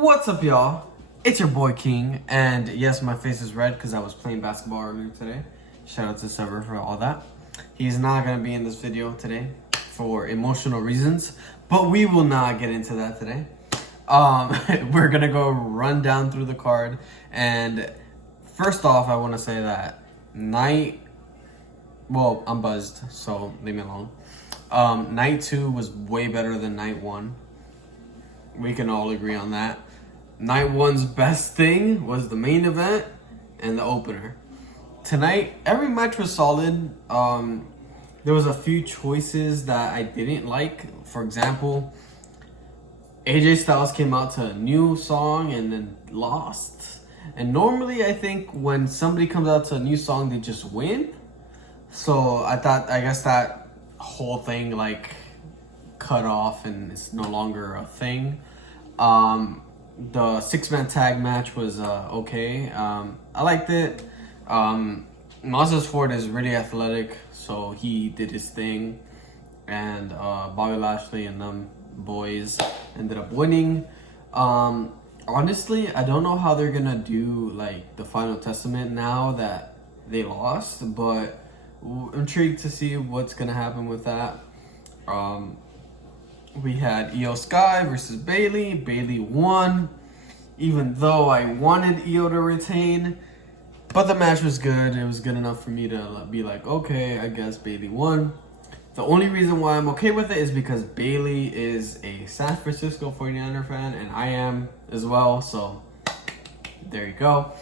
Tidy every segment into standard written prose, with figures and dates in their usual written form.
What's up, y'all? It's your boy King, and yes, my face is red because I was playing basketball earlier today. Shout out to SEVER for all that. He's not gonna be in this video today for emotional reasons, but we will not get into that today. We're gonna go run down through the card, and first off, I want to say that I'm buzzed, so leave me alone. Night 2 was way better than night 1. We can all agree on that. Night 1's best thing was the main event and the opener. Tonight, every match was solid. There was a few choices that I didn't like. For example, AJ Styles came out to a new song and then lost. And normally, I think when somebody comes out to a new song, they just win. So I guess that whole thing cut off and it's no longer a thing. The 6-man tag match was okay. I liked it. Moises Ford is really athletic, so he did his thing, and Bobby Lashley and them boys ended up winning. Honestly, I don't know how they're gonna do the Final Testament now that they lost, but I'm intrigued to see what's gonna happen with that. We had Io Sky versus Bayley. Bayley won, even though I wanted Io to retain. But the match was good. It was good enough for me to be like, okay, I guess Bayley won. The only reason why I'm okay with it is because Bayley is a San Francisco 49er fan, and I am as well. So there you go.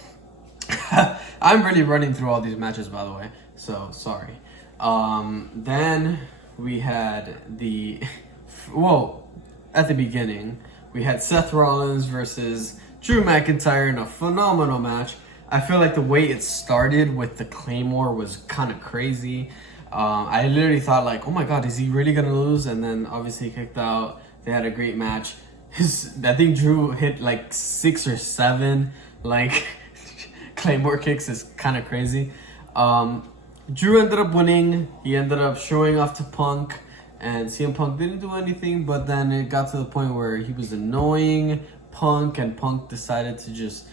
I'm really running through all these matches, by the way. So sorry. Then we had at the beginning, we had Seth Rollins versus Drew McIntyre in a phenomenal match. I feel like the way it started with the Claymore was kind of crazy. I literally thought oh my god, is he really gonna lose? And then obviously he kicked out. They had a great match. I think Drew hit 6 or 7 Claymore kicks. Is kind of crazy. Drew ended up winning. He ended up showing off to Punk, and CM Punk didn't do anything, but then it got to the point where he was annoying Punk, and Punk decided to just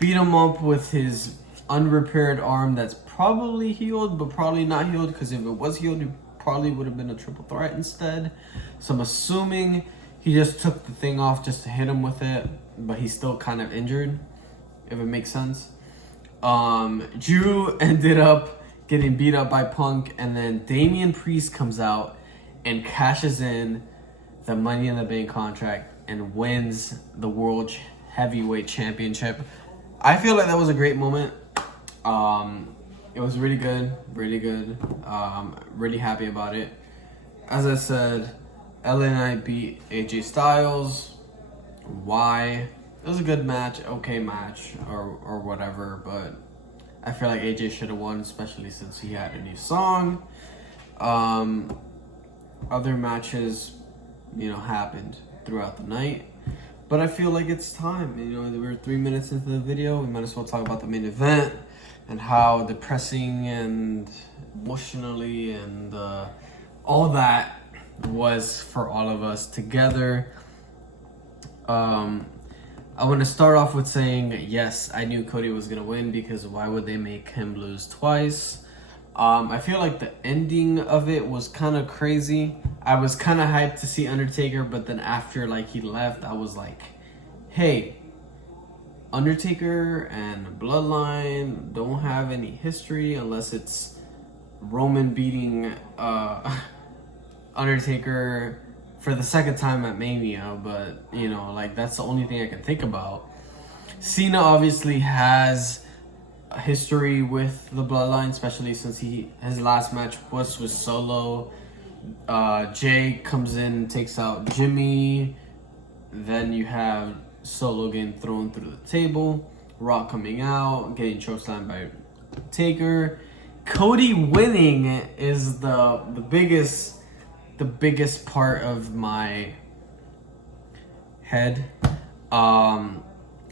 beat him up with his unrepaired arm that's probably healed, but probably not healed, because if it was healed, it probably would have been a triple threat instead. So I'm assuming he just took the thing off just to hit him with it, but he's still kind of injured, if it makes sense. Drew ended up getting beat up by Punk, and then Damian Priest comes out and cashes in the Money in the Bank contract and wins the World Heavyweight Championship. I feel like that was a great moment. It was really good, really good. Really happy about it. As I said, LA Knight beat AJ Styles. Why? It was a good match, okay match, or whatever, but I feel like AJ should have won, especially since he had a new song. Other matches, happened throughout the night. But I feel like it's time. We're 3 minutes into the video. We might as well talk about the main event and how depressing and emotionally and all that was for all of us together. I want to start off with saying, yes, I knew Cody was going to win, because why would they make him lose twice? I feel like the ending of it was kind of crazy. I was kind of hyped to see Undertaker, but then after he left, I was like, hey, Undertaker and Bloodline don't have any history unless it's Roman beating Undertaker for the second time at Mania, but that's the only thing I can think about. Cena obviously has a history with the Bloodline, especially since his last match was with Solo. Jay comes in, takes out Jimmy. Then you have Solo getting thrown through the table. Rock coming out, getting chokeslammed by Taker. Cody winning is the biggest part of my head.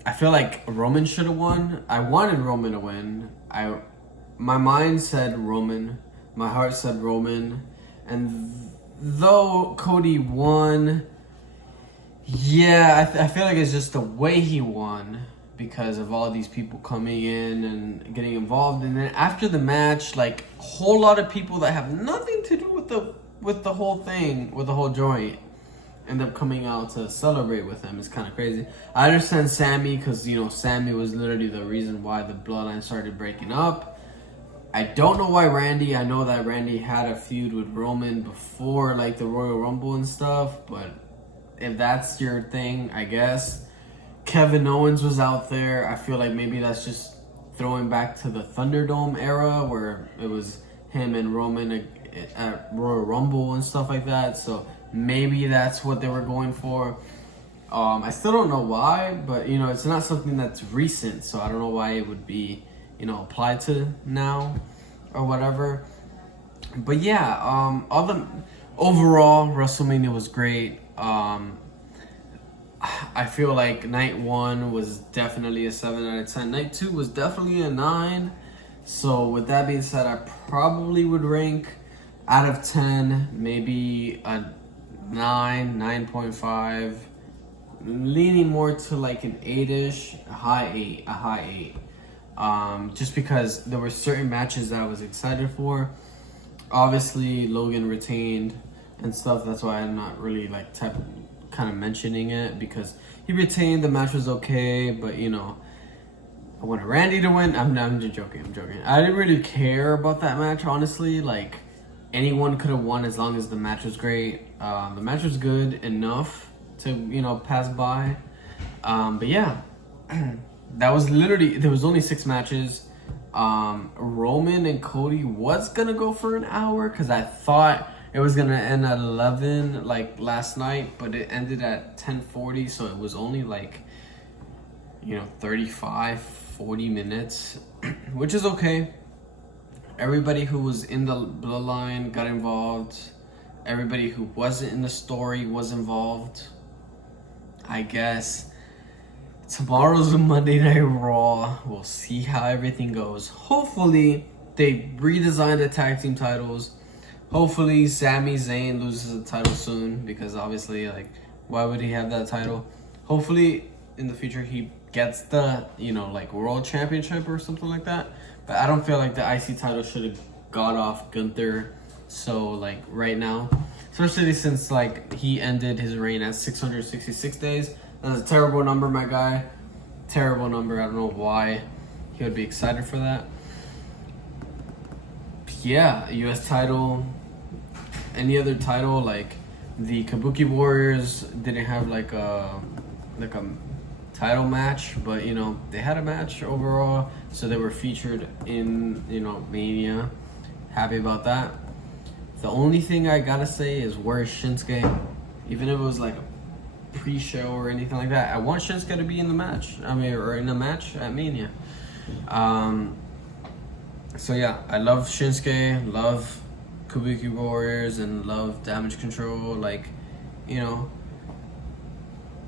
I feel like Roman should have won. I wanted Roman to win. My mind said Roman. My heart said Roman. And though Cody won, Yeah, I feel like it's just the way he won because of all these people coming in and getting involved, and then after the match, like a whole lot of people that have nothing to do with the whole thing, with the whole joint, end up coming out to celebrate with him. It's kind of crazy. I understand Sammy because, you know, Sammy was literally the reason why the bloodline started breaking up. I don't know why Randy. I know that Randy had a feud with Roman before, like the Royal Rumble and stuff, but if that's your thing, I guess. Kevin Owens was out there. I feel like maybe that's just throwing back to the Thunderdome era where it was him and Roman at Royal Rumble and stuff like that. So maybe that's what they were going for. I still don't know why, but you know, it's not something that's recent, so I don't know why it would be, you know, applied to now or whatever. But yeah, overall WrestleMania was great. I feel like night 1 was definitely a 7 out of 10. Night 2 was definitely a 9. So with that being said, I probably would rank out of 10 maybe a 9, 9.5, leaning more to like an 8ish, a high 8. Just because there were certain matches that I was excited for. Obviously Logan retained and stuff, that's why I'm not really like kind of mentioning it, because he retained, the match was okay, but you know, I wanted Randy to win. I'm just joking, I didn't really care about that match, honestly. Like, anyone could have won as long as the match was great. The match was good enough to, you know, pass by. But yeah, that was literally, there was only 6 matches. Roman and Cody was gonna go for an hour because I thought it was gonna end at 11 like last night, but it ended at 10:40, so it was only like, you know, 35-40 minutes, which is okay. Everybody who was in the bloodline got involved. Everybody who wasn't in the story was involved. I guess tomorrow's a Monday Night Raw. We'll see how everything goes. Hopefully they redesign the tag team titles. Hopefully Sami Zayn loses the title soon, because obviously, like, why would he have that title? Hopefully in the future he gets the, you know, like, world championship or something like that. But I don't feel like the IC title should have got off Gunther so, like, right now. Especially since, like, he ended his reign at 666 days. That's a terrible number, my guy. Terrible number. I don't know why he would be excited for that. Yeah, US title. Any other title, like the Kabuki Warriors didn't have like a title match, but you know, they had a match overall, so they were featured in, you know, Mania. Happy about that. The only thing I gotta say is, where's Shinsuke? Even if it was like a pre-show or anything like that, I want Shinsuke to be in the match. I mean, or in a match at Mania. So yeah, I love Shinsuke, love Kabuki Warriors, and love Damage Control. Like, you know,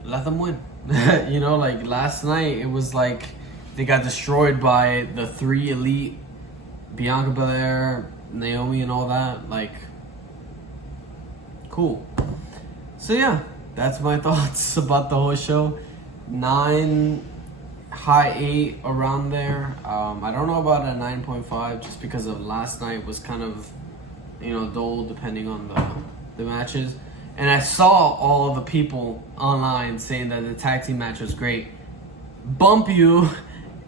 let them win. You know, like last night, it was like they got destroyed by the 3 elite, Bianca Belair, Naomi, and all that. Like, cool. So yeah, that's my thoughts about the whole show. 9, high 8, around there. I don't know about a 9.5, just because of last night was kind of, you know, dull depending on the matches. And I saw all of the people online saying that the tag team match was great. Bump you,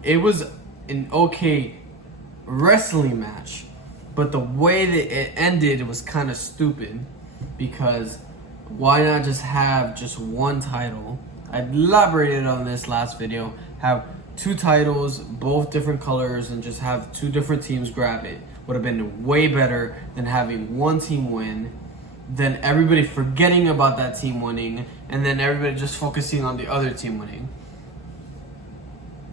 it was an okay wrestling match, but the way that it ended was kind of stupid, because why not just have just one title? I elaborated on this last video. Have 2 titles, both different colors, and just have 2 different teams grab it. Would have been way better than having one team win, then everybody forgetting about that team winning, and then everybody just focusing on the other team winning.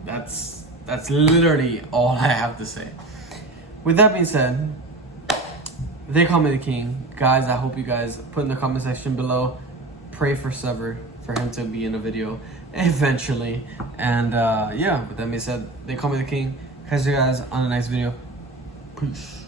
That's literally all I have to say. With that being said, they call me the king. Guys, I hope you guys put in the comment section below, pray for SEVER, for him to be in a video eventually. And yeah, with that being said, they call me the king. Catch you guys on the next video. Peace.